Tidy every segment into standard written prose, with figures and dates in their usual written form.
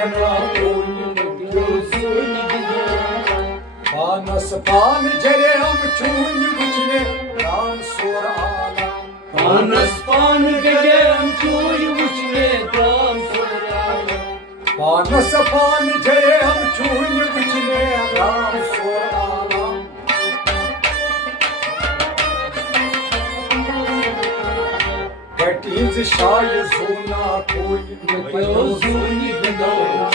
देखना पानस पान जरे हम चून बुझने राम सोर आला पानस पान जरे हम चून बुझने राम सोर आला पानस पान जरे हम चून बुझने राम सोर आला गटीज शाय सोना कोई मतो सोनी गदौना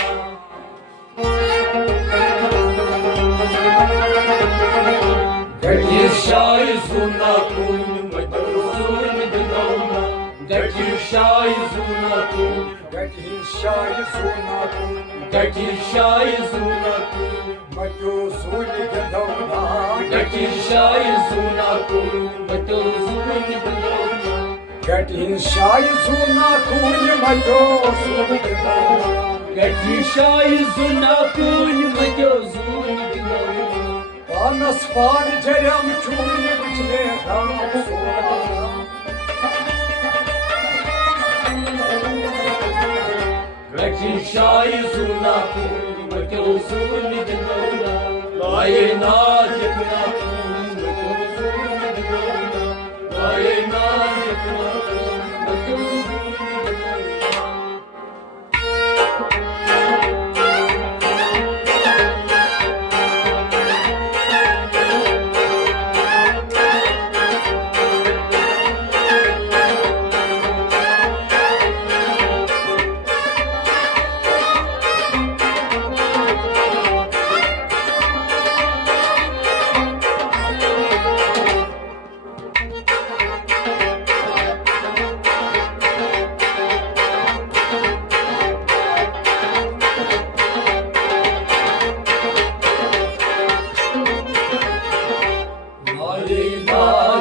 गटीज शाय सोना कोई मतो सोनी गदौना गटीज शाय सोना कोई गटीज शाय सोना कोई गटीज शाय सोना कोई मतो सोनी गदौना गटीज शाय सोना कोई मतो सोनी गदौना गटीज शाय सोना कोई मतो सोनी गदौना गटीज शाय सोना कोई मतो सोनी गदौना पानस पान जरे हम चून बुझने राम सोर आला गटीज शाय सोना कोई मतो सोनी गदौना लाए ना जगना कोई मतो सोनी गदौना लाए ना जगना कोई मतो सोनी गदौना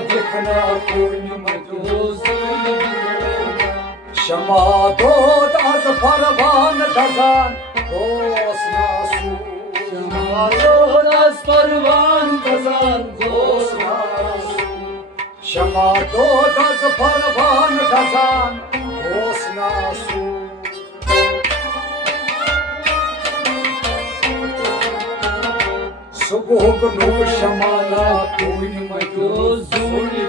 देखना कोई मतो सोनी गदौना शमा दोद az परवान दजान दोसना सू Şamadodas parvan kazan दोसना शमा दोद az परवान दजान दोसना सू सुबह नो शमाना कोई मतो Gözünü